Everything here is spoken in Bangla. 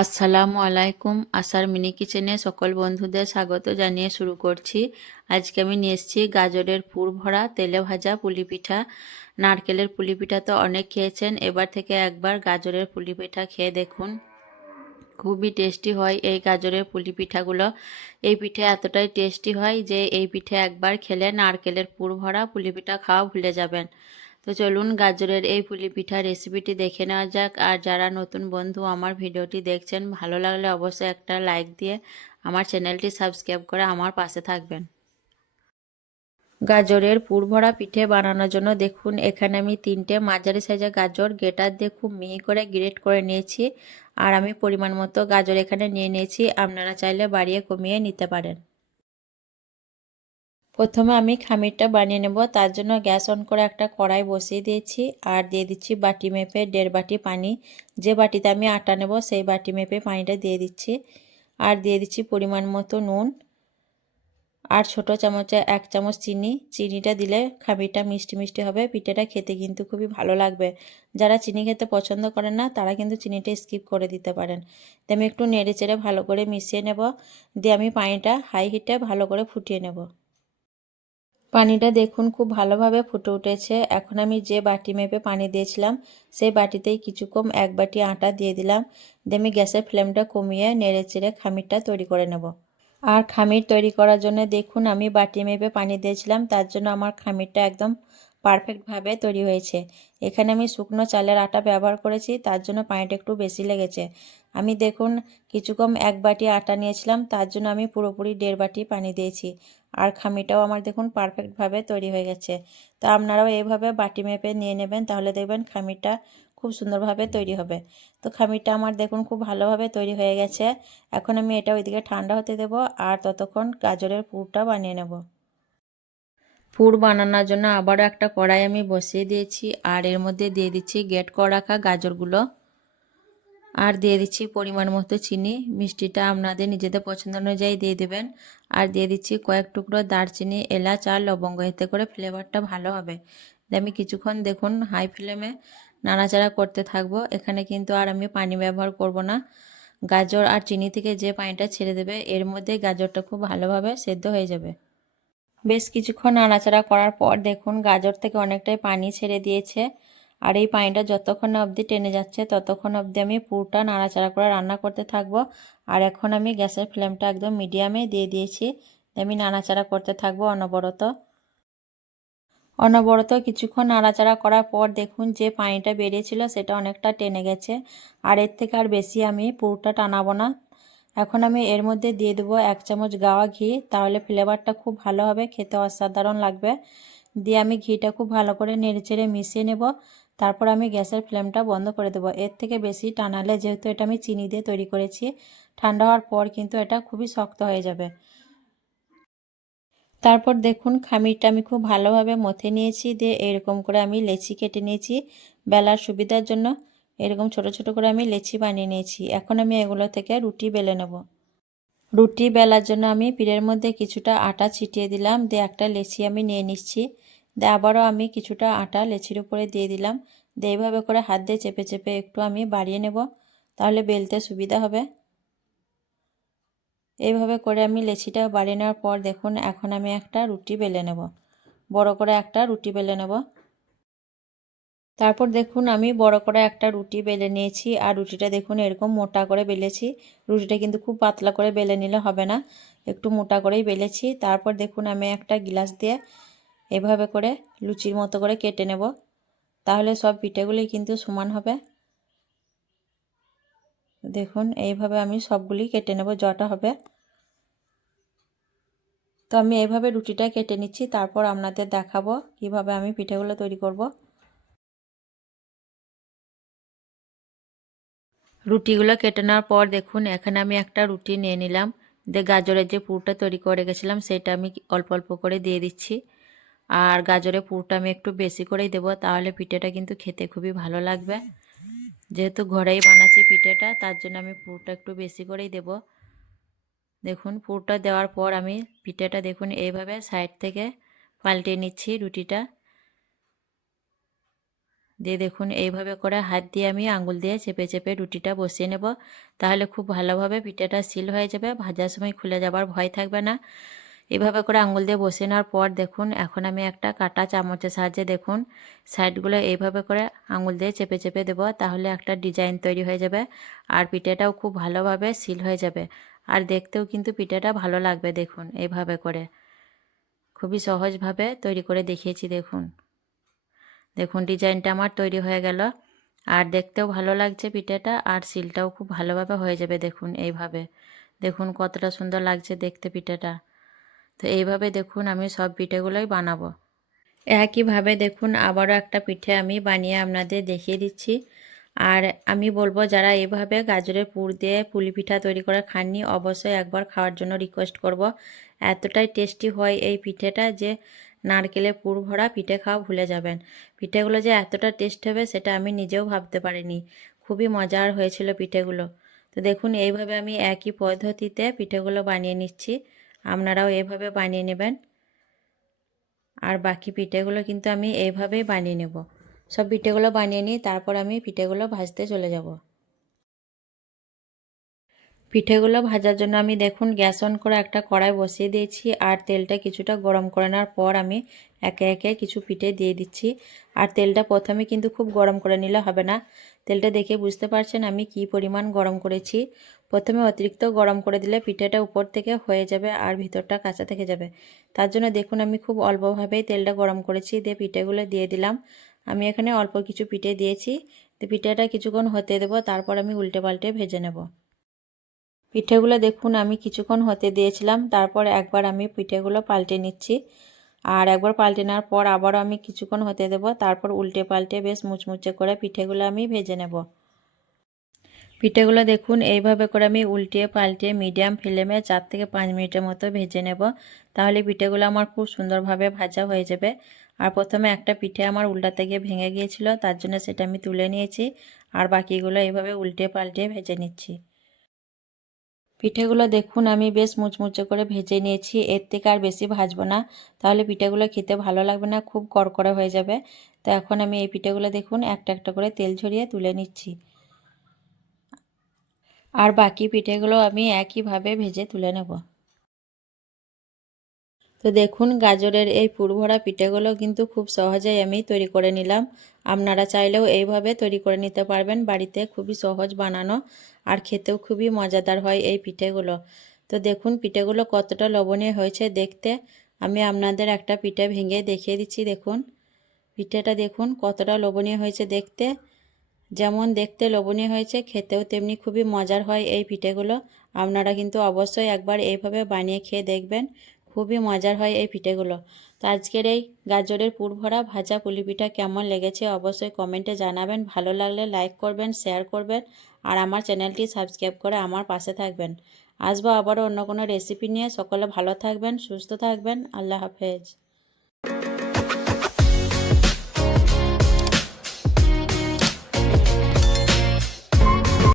আসসালামু আলাইকুম। আসার মিনি কিচেনে সকল বন্ধুদের স্বাগত জানিয়ে শুরু করছি। আজকে আমি নিয়ে এসেছি গাজরের পুর ভরা তেলে ভাজা পুলি পিঠা। নারকেলের পুলি পিঠা তো অনেক খেয়েছেন, এবার থেকে একবার গাজরের পুলি পিঠা খেয়ে দেখুন। খুবই টেস্টি হয় এই গাজরের পুলি পিঠাগুলো। এই পিঠে এতটাই টেস্টি হয় যে এই পিঠে একবার খেলে নারকেলের পুর ভরা পুলি পিঠা খাওয়া ভুলে যাবেন। তো চলুন গাজরের এই পুলি পিঠা রেসিপিটি দেখে নেওয়া যাক। আর যারা নতুন বন্ধু আমার ভিডিওটি দেখছেন, ভালো লাগলে অবশ্যই একটা লাইক দিয়ে আমার চ্যানেলটি সাবস্ক্রাইব করে আমার পাশে থাকবেন। গাজরের পুর ভরা পিঠে বানানোর জন্য দেখুন এখানে আমি 3টে মাঝারি সাইজের গাজর গ্রেটার দিয়ে খুব মিহি করে গ্রেট করে নিয়েছি। আর আমি পরিমাণ মতো গাজর এখানে নিয়ে নিয়েছি, আপনারা চাইলে বাড়িয়ে কমিয়ে নিতে পারেন। প্রথমে আমি খামিরটা বানিয়ে নেব, তার জন্য গ্যাস অন করে একটা কড়াই বসিয়ে দিয়েছি আর দিয়ে দিচ্ছি বাটি মেপে 1.5 বাটি পানি। যে বাটিতে আমি আটা নেব সেই বাটি মেপে পানিটা দিয়ে দিচ্ছি। আর দিয়ে দিচ্ছি পরিমাণ মতো নুন আর ছোট চামচে 1 চামচ চিনি। চিনিটা দিলে খামিরটা মিষ্টি মিষ্টি হবে, পিঠেটা খেতে কিন্তু খুবই ভালো লাগবে। যারা চিনি খেতে পছন্দ করেন না তারা কিন্তু চিনিটা স্কিপ করে দিতে পারেন। তো আমি একটু নেড়ে চেড়ে ভালো করে মিশিয়ে নেব, দিয়ে আমি পানিটা হাই হিটে ভালো করে ফুটিয়ে নেব। পানিটা দেখুন খুব ভালোভাবে ফুটে উঠেছে। এখন আমি যে বাটি মেপে পানি দিয়েছিলাম সেই বাটিতেই কিছু কম 1 বাটি আটা দিয়ে দিলাম। দিয়ে আমি গ্যাসের ফ্লেমটা কমিয়ে নেড়ে চেড়ে খামিরটা তৈরি করে নেব। আর খামির তৈরি করার জন্য দেখুন আমি বাটি মেপে পানি দিয়েছিলাম, তার জন্য আমার খামিরটা একদম পারফেক্টভাবে তৈরি হয়েছে। এখানে আমি শুকনো চালের আটা ব্যবহার করেছি, তার জন্য পানিটা একটু বেশি লেগেছে। আমি দেখুন কিছু কম 1 বাটি আটা নিয়েছিলাম, তার জন্য আমি পুরোপুরি 1.5 বাটি পানি দিয়েছি। আর খামিরটাও আমার দেখুন পারফেক্টভাবে তৈরি হয়ে গেছে। তো আপনারাও এইভাবে বাটি মেপে নিয়ে নেবেন, তাহলে দেখবেন খামিরটা খুব সুন্দরভাবে তৈরি হবে। তো খামিরটা আমার দেখুন খুব ভালোভাবে তৈরি হয়ে গেছে। এখন আমি এটা ওইদিকে ঠান্ডা হতে দেব আর ততক্ষণ গাজরের পুরটা বানিয়ে নেব। পুর বানানোর জন্য আবারও একটা কড়াই আমি বসিয়ে দিয়েছি আর এর মধ্যে দিয়ে দিচ্ছি গ্রেট করে রাখা গাজরগুলো আর দিয়ে দিচ্ছি পরিমাণ মতো চিনি। মিষ্টিটা আপনাদের নিজেদের পছন্দ অনুযায়ী দিয়ে দেবেন। আর দিয়ে দিচ্ছি কয়েক টুকরো দারচিনি, এলাচ আর লবঙ্গ, এতে করে ফ্লেভারটা ভালো হবে। আমি কিছুক্ষণ দেখুন হাই ফ্লেমে নাড়াচাড়া করতে থাকবো। এখানে কিন্তু আর আমি পানি ব্যবহার করব না। গাজর আর চিনি থেকে যে পানিটা ছেড়ে দেবে এর মধ্যে গাজরটা খুব ভালোভাবে সেদ্ধ হয়ে যাবে। বেশ কিছুক্ষণ নাড়াচাড়া করার পর দেখুন গাজর থেকে অনেকটাই পানি ছেড়ে দিয়েছে। আর এই পানিটা যতক্ষণ অবধি টেনে যাচ্ছে ততক্ষণ অবধি আমি পুরোটা নাড়াচাড়া করে রান্না করতে থাকবো। আর এখন আমি গ্যাসের ফ্লেমটা একদম মিডিয়ামে দিয়ে দিয়েছি। আমি নাড়াচাড়া করতে থাকবো অনবরত অনবরত কিছুক্ষণ নাড়াচাড়া করার পর দেখুন যে পানিটা বেরিয়েছিল সেটা অনেকটা টেনে গেছে। আর এর থেকে আর বেশি আমি পুরোটা টানাবো না। এখন আমি এর মধ্যে দিয়ে দেবো 1 চামচ গাওয়া ঘি, তাহলে ফ্লেভারটা খুব ভালো হবে, খেতে অসাধারণ লাগবে। দিয়ে আমি ঘিটা খুব ভালো করে নেড়েচেড়ে মিশিয়ে নেব। তারপর আমি গ্যাসের ফ্লেমটা বন্ধ করে দেবো। এর থেকে বেশি টানালে, যেহেতু এটা আমি চিনি দিয়ে তৈরি করেছি, ঠান্ডা হওয়ার পর কিন্তু এটা খুবই শক্ত হয়ে যাবে। তারপর দেখুন খামিরটা আমি খুব ভালোভাবে মথে নিয়েছি, দিয়ে এরকম করে আমি লেচি কেটে নিয়েছি বেলার সুবিধার জন্য। এরকম ছোট ছোট করে আমি লেচি বানিয়ে নিয়েছি। এখন আমি এগুলো থেকে রুটি বেলে নেব। রুটি বেলার জন্য আমি পিঠের মধ্যে কিছুটা আটা ছিটিয়ে দিলাম, দিয়ে একটা লেচি আমি নিয়ে নিচ্ছি। দিয়ে আবারও আমি কিছুটা আটা লেচির উপরে দিয়ে দিলাম। দিয়ে এইভাবে করে হাত দিয়ে চেপে চেপে একটু আমি বাড়িয়ে নেব, তাহলে বেলতে সুবিধা হবে। এইভাবে করে আমি লেচিটা বাড়িয়ে নেওয়ার পর দেখুন এখন আমি একটা রুটি বেলে নেব, বড় করে একটা রুটি বেলে নেব। তারপর দেখুন আমি বড় করে একটা রুটি বেলে নিয়েছি। আর রুটিটা দেখুন এরকম মোটা করে বেলেছি। রুটিটা কিন্তু খুব পাতলা করে বেলে নিলে হবে না, একটু মোটা করেই বেলেছি। তারপর দেখুন আমি একটা গ্লাস দিয়ে এভাবে করে লুচির মতো করে কেটে নেব, তাহলে সব পিঠেগুলি কিন্তু সমান হবে। দেখুন এইভাবে আমি সবগুলি কেটে নেব যটা হবে। তো আমি এইভাবে রুটিটা কেটে নিচ্ছি, তারপর আপনাদের দেখাবো কিভাবে আমি পিঠেগুলো তৈরি করব। রুটিগুলো কেটে নেওয়ার পর দেখুন এখানে আমি একটা রুটি নিয়ে নিলাম। দিয়ে গাজরের যে পুরটা তৈরি করে রেখেছিলাম সেটা আমি অল্প অল্প করে দিয়ে দিচ্ছি। আর গাজরের পুরটা আমি একটু বেশি করেই দেবো, তাহলে পিঠেটা কিন্তু খেতে খুবই ভালো লাগবে। যেহেতু ঘরেই বানাচ্ছি পিঠেটা, তার জন্য আমি পুরটা একটু বেশি করেই দেব। দেখুন পুরটা দেওয়ার পর আমি পিঠেটা দেখুন এইভাবে সাইড থেকে পাল্টে নিচ্ছি রুটিটা। দিয়ে দেখুন এইভাবে করে হাত দিয়ে আমি আঙুল দিয়ে চেপে চেপে রুটিটা বসিয়ে নেব। তাহলে খুব ভালোভাবে পিঠাটা সিল হয়ে যাবে, ভাজার সময় খুলে যাবার ভয় থাকবে না। এভাবে করে আঙুল দিয়ে বসিয়ে নেওয়ার পর দেখুন এখন আমি একটা কাঁটা চামচের সাহায্যে দেখুন সাইডগুলো এইভাবে করে আঙুল দিয়ে চেপে চেপে দেবো, তাহলে একটা ডিজাইন তৈরি হয়ে যাবে আর পিঠাটাও খুব ভালোভাবে সিল হয়ে যাবে। আর দেখতেও কিন্তু পিঠাটা ভালো লাগবে। দেখুন এইভাবে করে খুবই সহজভাবে তৈরি করে দেখিয়েছি। দেখুন দেখুন ডিজাইনটা আমার তৈরি হয়ে গেল আর দেখতেও ভালো লাগছে পিঠাটা, আর সিলটাও খুব ভালোভাবে হয়ে যাবে। দেখুন এইভাবে, দেখুন কতটা সুন্দর লাগছে দেখতে পিঠাটা। তো এইভাবে দেখুন আমি সব পিঠেগুলোই বানাবো। একইভাবে দেখুন আবারও একটা পিঠে আমি বানিয়ে আপনাদের দেখিয়ে দিচ্ছি। আর আমি বলবো যারা এইভাবে গাজরের পুর দিয়ে পুলি পিঠা তৈরি করে খাননি, অবশ্যই একবার খাওয়ার জন্য রিকোয়েস্ট করব। এতটাই টেস্টি হয় এই পিঠেটা যে নারকেলের পুর ভরা পিঠে খাওয়া ভুলে যাবেন। পিঠেগুলো যে এতটা টেস্ট হবে সেটা আমি নিজেও ভাবতে পারিনি। খুবই মজার হয়েছিল পিঠেগুলো। তো দেখুন এইভাবে আমি একই পদ্ধতিতে পিঠেগুলো বানিয়ে নিচ্ছি, আপনারাও এভাবে বানিয়ে নেবেন। আর বাকি পিঠেগুলো কিন্তু আমি এইভাবেই বানিয়ে নেব। সব পিঠেগুলো বানিয়ে নিই, তারপর আমি পিঠেগুলো ভাজতে চলে যাব। পিঠেগুলো ভাজার জন্য আমি দেখুন গ্যাস অন করে একটা কড়াই বসিয়ে দিয়েছি আর তেলটা কিছুটা গরম করে নেওয়ার পর আমি একে একে কিছু পিঠে দিয়ে দিচ্ছি। আর তেলটা প্রথমে কিন্তু খুব গরম করে নিলে হবে না, তেলটা দেখে বুঝতে পারছেন আমি কি পরিমাণ গরম করেছি। প্রথমে অতিরিক্ত গরম করে দিলে পিঠেটা উপর থেকে হয়ে যাবে আর ভিতরটা কাঁচা থেকে যাবে। তার জন্য দেখুন আমি খুব অল্পভাবেই তেলটা গরম করেছি, দিয়ে পিঠেগুলো দিয়ে দিলাম। আমি এখানে অল্প কিছু পিঠে দিয়েছি, তো পিঠেটা কিছুক্ষণ হতে দেবো, তারপর আমি উল্টে পাল্টে ভেজে নেব। পিঠেগুলো দেখুন আমি কিছুক্ষণ হতে দিয়েছিলাম, তারপর একবার আমি পিঠেগুলো পাল্টে নিচ্ছি। আর একবার পাল্টে নেওয়ার পর আবারও আমি কিছুক্ষণ হতে দেব, তারপর উল্টে পাল্টে বেশ মুচমুচে করে পিঠেগুলো আমি ভেজে নেব। পিঠেগুলো দেখুন এইভাবে করে আমি উল্টিয়ে পাল্টে মিডিয়াম ফ্লেমে 4 থেকে 5 মিনিটের মতো ভেজে নেব, তাহলে পিঠেগুলো আমার খুব সুন্দরভাবে ভাজা হয়ে যাবে। আর প্রথমে একটা পিঠে আমার উল্টাতে গিয়ে ভেঙে গিয়েছিল, তার জন্য সেটা আমি তুলে নিয়েছি আর বাকিগুলো এইভাবে উল্টে পাল্টে ভেজে নিচ্ছি। পিঠেগুলো দেখুন আমি বেশ মুচমুচে করে ভেজে নিয়েছি, এর থেকে আর বেশি ভাজবো না, তাহলে পিঠেগুলো খেতে ভালো লাগবে না, খুব কড়কড়া হয়ে যাবে। তো এখন আমি এই পিঠেগুলো দেখুন একটা একটা করে তেল ঝরিয়ে তুলে নিচ্ছি। আর বাকি পিঠেগুলো আমি একইভাবে ভেজে তুলে নেব। তো দেখুন গাজরের এই পুরভরা পিঠেগুলো কিন্তু খুব সহজেই আমি তৈরি করে নিলাম। আপনারা চাইলেও এইভাবে তৈরি করে নিতে পারবেন বাড়িতে, খুবই সহজ বানানো আর খেতেও খুবই মজাদার হয় এই পিঠেগুলো। তো দেখুন পিঠেগুলো কতটা লোভনীয় হয়েছে দেখতে। আমি আপনাদের একটা পিঠে ভেঙে দেখিয়ে দিচ্ছি। দেখুন পিঠেটা দেখুন কতটা লোভনীয় হয়েছে দেখতে। যেমন দেখতে লোভনীয় হয়েছে খেতেও তেমনি খুবই মজার হয় এই পিঠেগুলো। আপনারা কিন্তু অবশ্যই একবার এইভাবে বানিয়ে খেয়ে দেখবেন, খুবই মজার হয় এই পিঠেগুলো। তো আজকের এই গাজরের পুরভরা ভাজা পুলি পিঠা কেমন লেগেছে অবশ্যই কমেন্টে জানাবেন। ভালো লাগলে লাইক করবেন, শেয়ার করবেন আর আমার চ্যানেলটি সাবস্ক্রাইব করে আমার পাশে থাকবেন। আসবো আবারও অন্য কোনো রেসিপি নিয়ে। সকলে ভালো থাকবেন, সুস্থ থাকবেন। আল্লাহ হাফেজ।